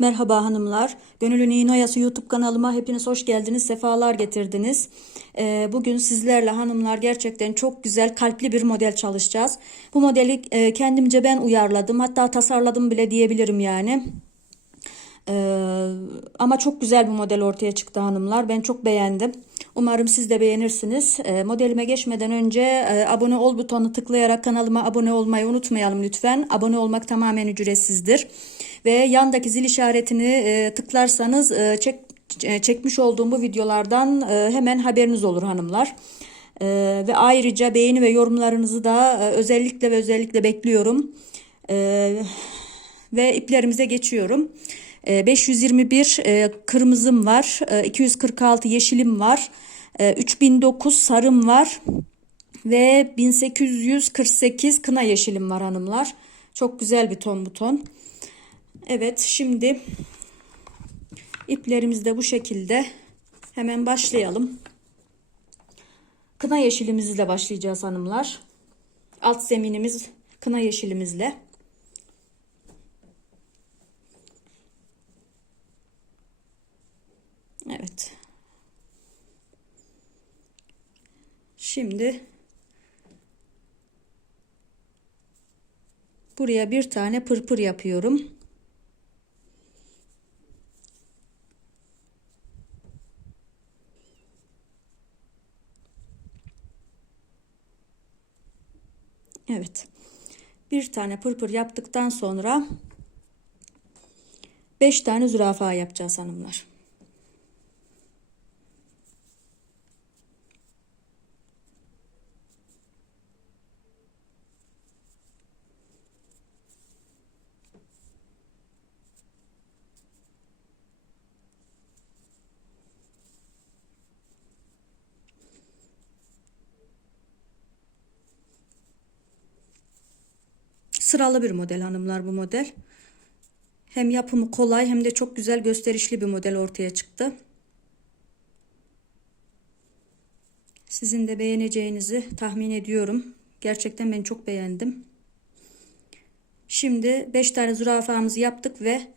Merhaba hanımlar. Gönülün İğne Oyası YouTube kanalıma hepiniz hoş geldiniz. Sefalar getirdiniz. Ee, bugün sizlerle hanımlar gerçekten çok güzel kalpli bir model çalışacağız. Bu modeli e, kendimce ben uyarladım. Hatta tasarladım bile diyebilirim yani. Ee, ama çok güzel bir model ortaya çıktı hanımlar. Ben çok beğendim. Umarım siz de beğenirsiniz. Ee, modelime geçmeden önce e, abone ol butonu tıklayarak kanalıma abone olmayı unutmayalım lütfen. Abone olmak tamamen ücretsizdir. Ve yandaki zil işaretini e, tıklarsanız e, çek, e, çekmiş olduğum bu videolardan e, hemen haberiniz olur hanımlar. E, ve ayrıca beğeni ve yorumlarınızı da e, özellikle ve özellikle bekliyorum. E, ve iplerimize geçiyorum. E, 521 e, kırmızım var. E, 246 yeşilim var. E, 3009 sarım var. Ve 1848 kına yeşilim var hanımlar. Çok güzel bir ton bu ton. Evet şimdi iplerimiz de bu şekilde. Hemen başlayalım. Kına yeşilimizle başlayacağız hanımlar. Alt zeminimiz kına yeşilimizle. Evet. Şimdi buraya bir tane pırpır yapıyorum. Evet. Bir tane pırpır yaptıktan sonra 5 tane zürafa yapacağız hanımlar. Sıralı bir model hanımlar bu model. Hem yapımı kolay hem de çok güzel gösterişli bir model ortaya çıktı. Sizin de beğeneceğinizi tahmin ediyorum. Gerçekten ben çok beğendim. Şimdi 5 tane zürafamızı yaptık ve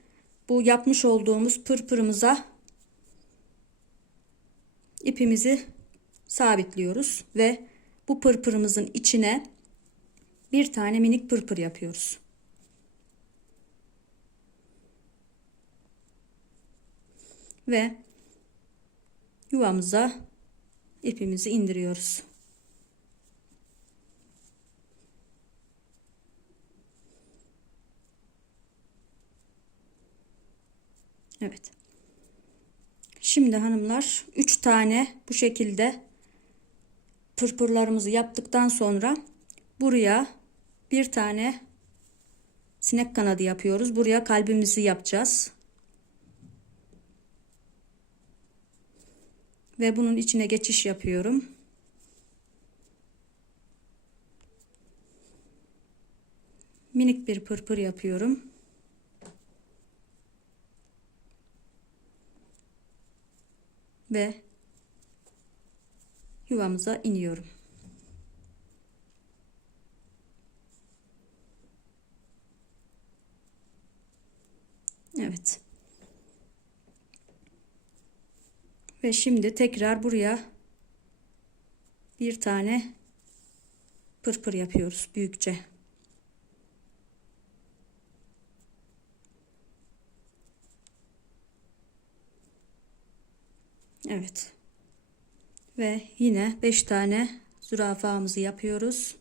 bu yapmış olduğumuz pırpırımıza ipimizi sabitliyoruz ve bu pırpırımızın içine bir tane minik pırpır yapıyoruz. Ve yuvamıza ipimizi indiriyoruz. Evet. Şimdi hanımlar 3 tane bu şekilde pırpırlarımızı yaptıktan sonra buraya bir tane sinek kanadı yapıyoruz. Buraya kalbimizi yapacağız. Ve bunun içine geçiş yapıyorum. Minik bir pırpır yapıyorum. Ve yuvamıza iniyorum. Evet. Ve şimdi tekrar buraya bir tane pırpır yapıyoruz büyükçe. Evet. Ve yine 5 tane zürafamızı yapıyoruz.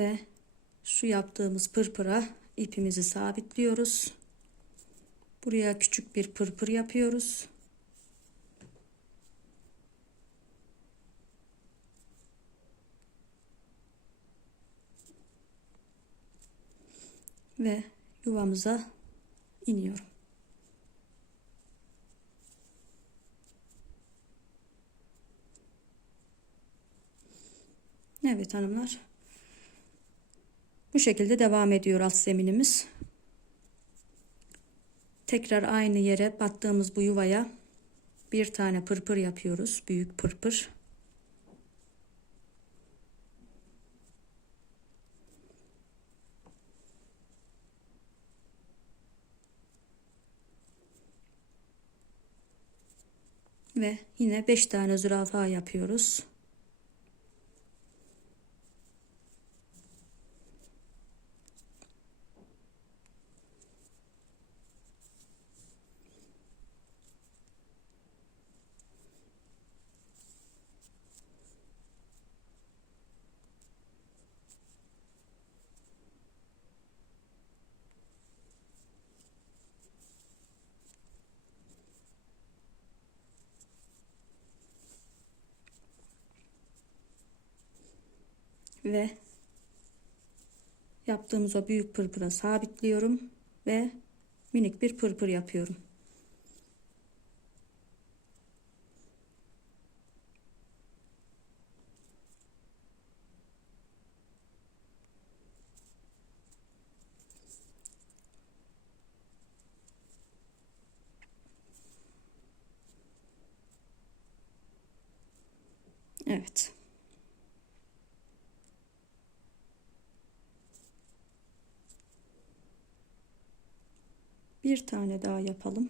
ve şu yaptığımız pırpıra ipimizi sabitliyoruz. Buraya küçük bir pırpır yapıyoruz. Ve yuvamıza iniyorum. Evet hanımlar. Bu şekilde devam ediyor alt zeminimiz. Tekrar aynı yere battığımız bu yuvaya bir tane pırpır yapıyoruz. Büyük pırpır. Ve yine 5 tane zürafa yapıyoruz. Ve yaptığımız o büyük pırpıra sabitliyorum ve minik bir pırpır yapıyorum. Evet. Bir tane daha yapalım.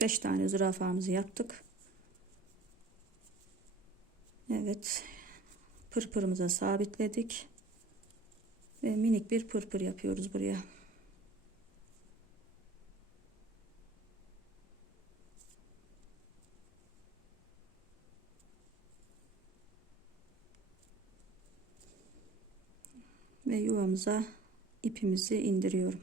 Beş tane zürafamızı yaptık. Evet. Pırpırımıza sabitledik. Ve minik bir pırpır yapıyoruz buraya. Ve yuvamıza ipimizi indiriyorum.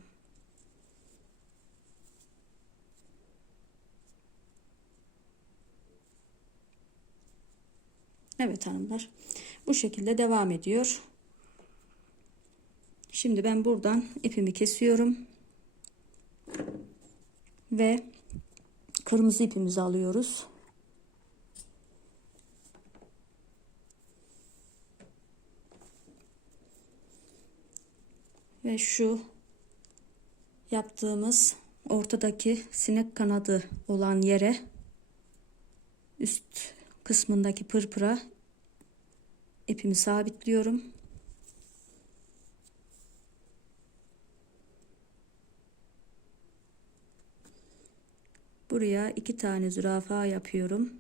Evet hanımlar. Bu şekilde devam ediyor. Şimdi ben buradan ipimi kesiyorum. Ve kırmızı ipimizi alıyoruz. Ve şu yaptığımız ortadaki sinek kanadı olan yere üst kısmındaki pırpıra ipimi sabitliyorum. Buraya iki tane zürafa yapıyorum.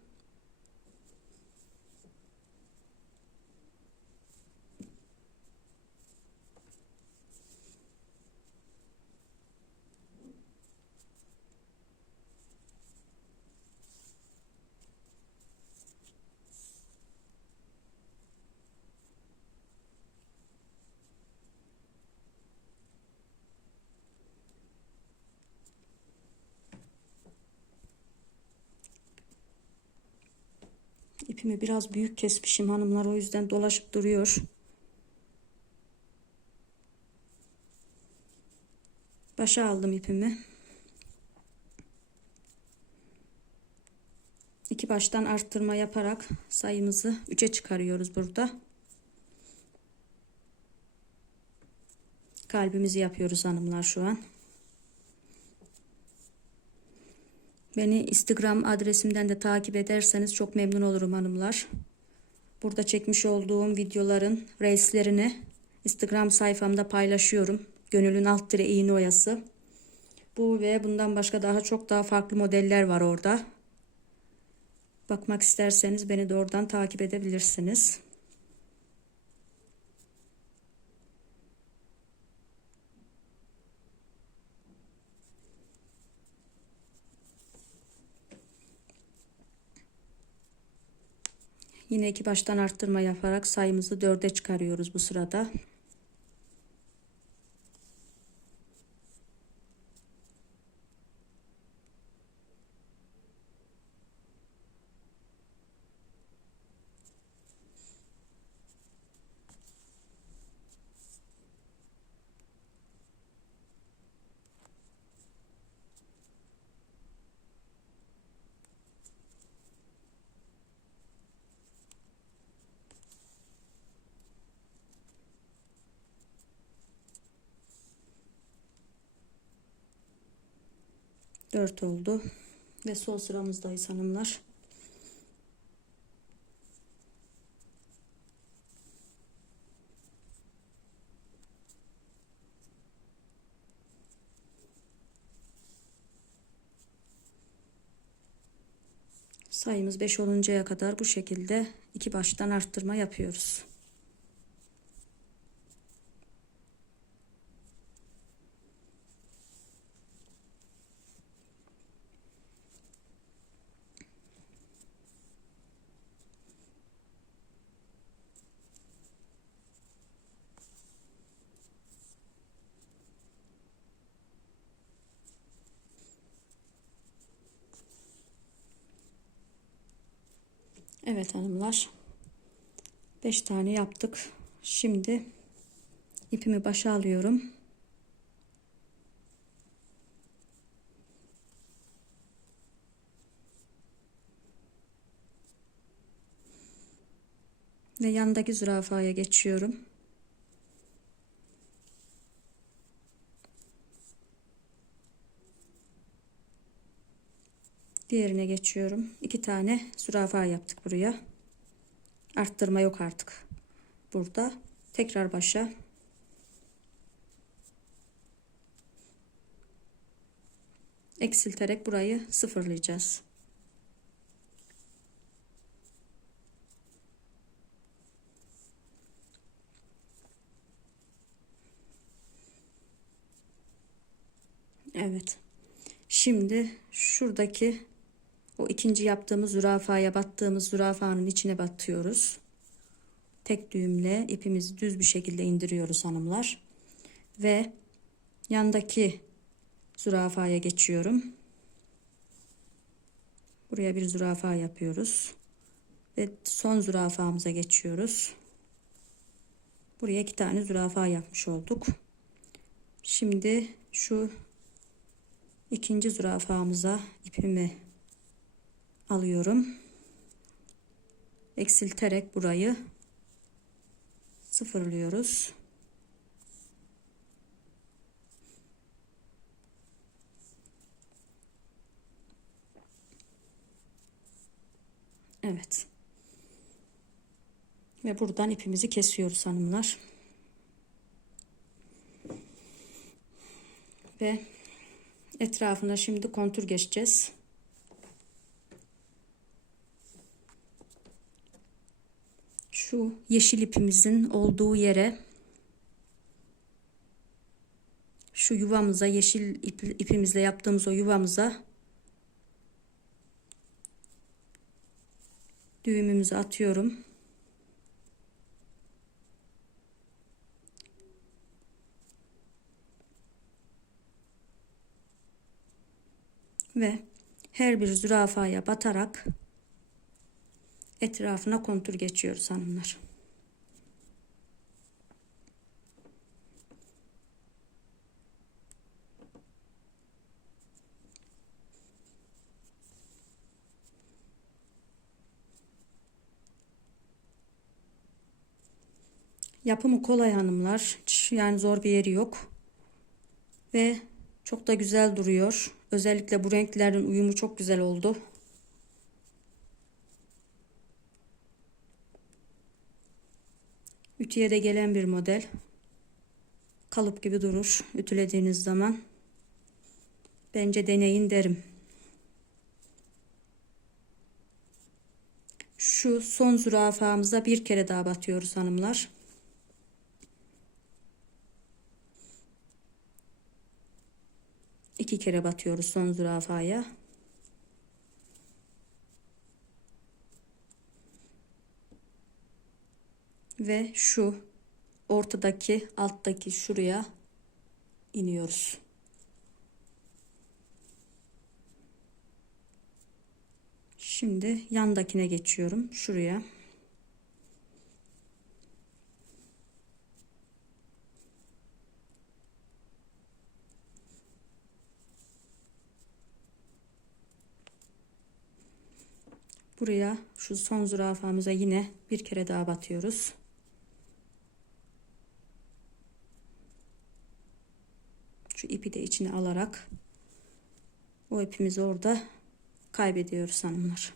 İpimi biraz büyük kesmişim hanımlar o yüzden dolaşıp duruyor. Başa aldım ipimi. İki baştan arttırma yaparak sayımızı 3'e çıkarıyoruz burada. Kalbimizi yapıyoruz hanımlar şu an. Beni Instagram adresimden de takip ederseniz çok memnun olurum hanımlar. Burada çekmiş olduğum videoların reislerini Instagram sayfamda paylaşıyorum. Gönülün alt dire iğne oyası. Bu ve bundan başka daha çok daha farklı modeller var orada. Bakmak isterseniz beni de oradan takip edebilirsiniz. Yine iki baştan arttırma yaparak sayımızı dörde çıkarıyoruz bu sırada. Dört oldu. Ve sol sıramızdayız hanımlar. Sayımız 5 oluncaya kadar bu şekilde iki baştan arttırma yapıyoruz. Evet hanımlar. 5 tane yaptık. Şimdi ipimi başa alıyorum. Ve yandaki zürafaya geçiyorum. Diğerine geçiyorum. İki tane zürafa yaptık buraya. Arttırma yok artık. Burada tekrar başa. Eksilterek burayı sıfırlayacağız. Evet. Şimdi şuradaki o ikinci yaptığımız zürafaya battığımız zürafanın içine batıyoruz. Tek düğümle ipimizi düz bir şekilde indiriyoruz hanımlar. Ve yandaki zürafaya geçiyorum. Buraya bir zürafa yapıyoruz. Ve son zürafamıza geçiyoruz. Buraya iki tane zürafa yapmış olduk. Şimdi şu ikinci zürafamıza ipimi alıyorum. Eksilterek burayı sıfırlıyoruz. Evet. Ve buradan ipimizi kesiyoruz hanımlar. Ve etrafına şimdi kontur geçeceğiz. Şu yeşil ipimizin olduğu yere şu yuvamıza yeşil ip, ipimizle yaptığımız o yuvamıza düğümümüzü atıyorum. Ve her bir zürafaya batarak etrafına kontur geçiyoruz hanımlar. Yapımı kolay hanımlar. Yani zor bir yeri yok. Ve çok da güzel duruyor. Özellikle bu renklerin uyumu çok güzel oldu. Ütüye de gelen bir model. Kalıp gibi durur ütülediğiniz zaman. Bence deneyin derim. Şu son zürafamıza bir kere daha batıyoruz hanımlar. İki kere batıyoruz son zürafaya. Ve şu ortadaki alttaki şuraya iniyoruz. Şimdi yandakine geçiyorum. Şuraya. Buraya şu son zürafamıza yine bir kere daha batıyoruz. Şu ipi de içine alarak o ipimizi orada kaybediyoruz hanımlar.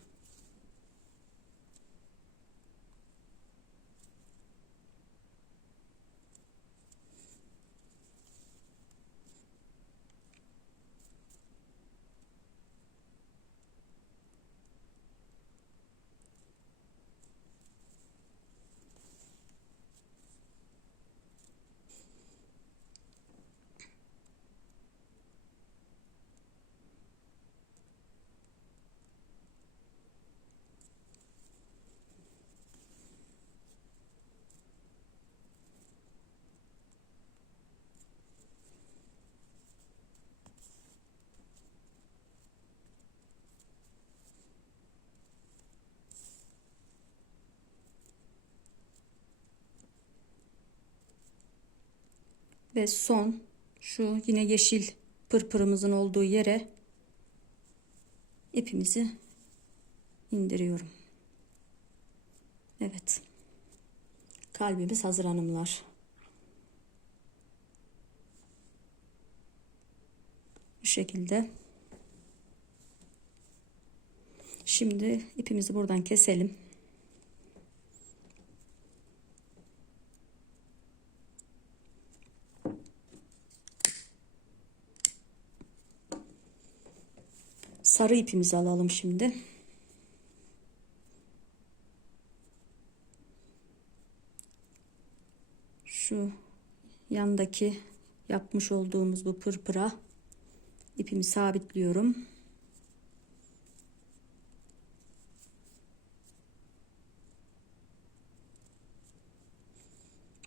Ve son şu yine yeşil pırpırımızın olduğu yere ipimizi indiriyorum. Evet. Kalbimiz hazır hanımlar. Bu şekilde. Şimdi ipimizi buradan keselim. Sarı ipimizi alalım şimdi. Şu yandaki yapmış olduğumuz bu pırpıra ipimi sabitliyorum.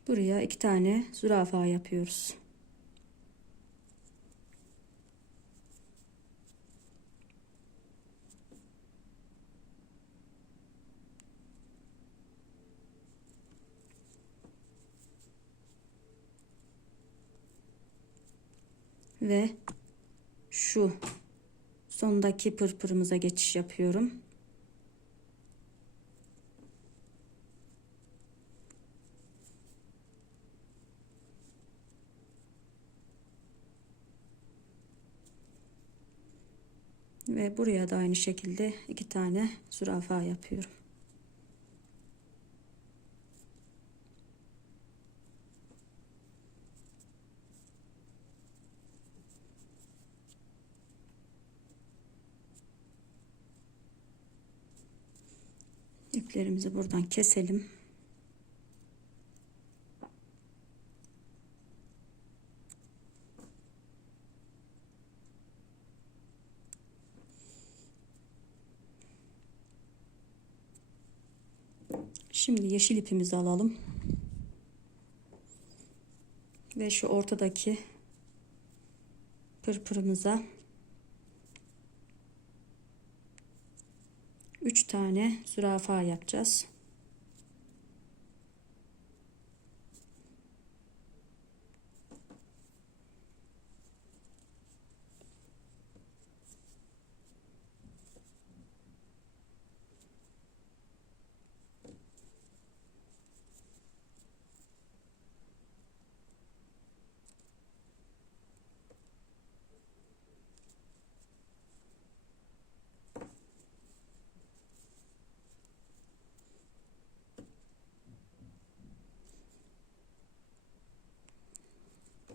Buraya iki tane zürafa yapıyoruz. Ve şu sondaki pırpırımıza geçiş yapıyorum. Ve buraya da aynı şekilde iki tane zürafa yapıyorum. İplerimizi buradan keselim. Şimdi yeşil ipimizi alalım. Ve şu ortadaki pırpırımıza 3 tane zürafa yapacağız.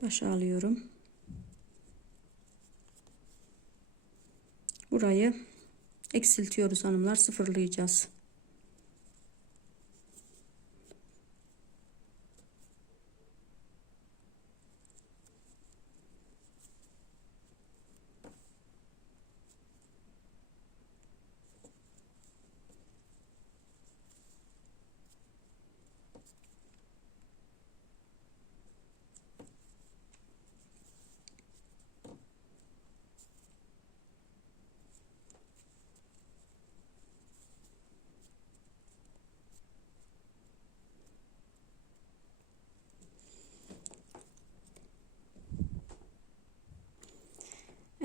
Başa alıyorum. Burayı eksiltiyoruz hanımlar sıfırlayacağız.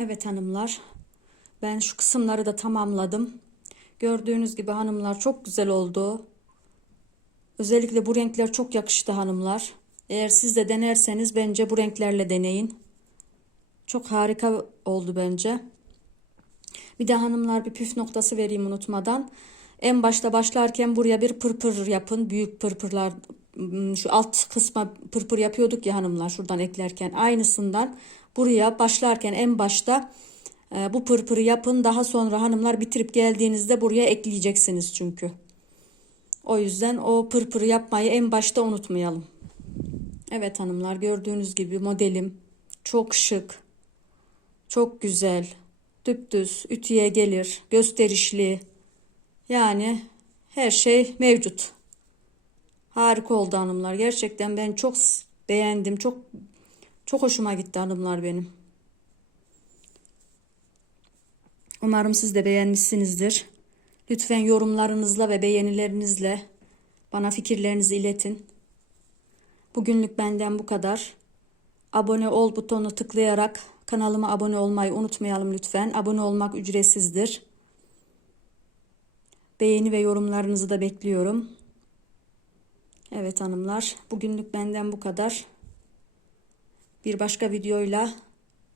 Evet hanımlar. Ben şu kısımları da tamamladım. Gördüğünüz gibi hanımlar çok güzel oldu. Özellikle bu renkler çok yakıştı hanımlar. Eğer siz de denerseniz bence bu renklerle deneyin. Çok harika oldu bence. Bir de hanımlar bir püf noktası vereyim unutmadan. En başta başlarken buraya bir pırpır yapın. Büyük pırpırlar şu alt kısma pırpır yapıyorduk ya hanımlar şuradan eklerken aynısından buraya başlarken en başta e, bu pırpırı yapın. Daha sonra hanımlar bitirip geldiğinizde buraya ekleyeceksiniz çünkü. O yüzden o pırpırı yapmayı en başta unutmayalım. Evet hanımlar gördüğünüz gibi modelim çok şık. Çok güzel. Düptüz, ütüye gelir, gösterişli. Yani her şey mevcut. Harika oldu hanımlar. Gerçekten ben çok beğendim. Çok çok hoşuma gitti hanımlar benim. Umarım siz de beğenmişsinizdir. Lütfen yorumlarınızla ve beğenilerinizle bana fikirlerinizi iletin. Bugünlük benden bu kadar. Abone ol butonu tıklayarak kanalıma abone olmayı unutmayalım lütfen. Abone olmak ücretsizdir. Beğeni ve yorumlarınızı da bekliyorum. Evet hanımlar, bugünlük benden bu kadar. Bir başka videoyla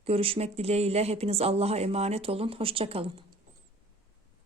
görüşmek dileğiyle hepiniz Allah'a emanet olun. Hoşçakalın.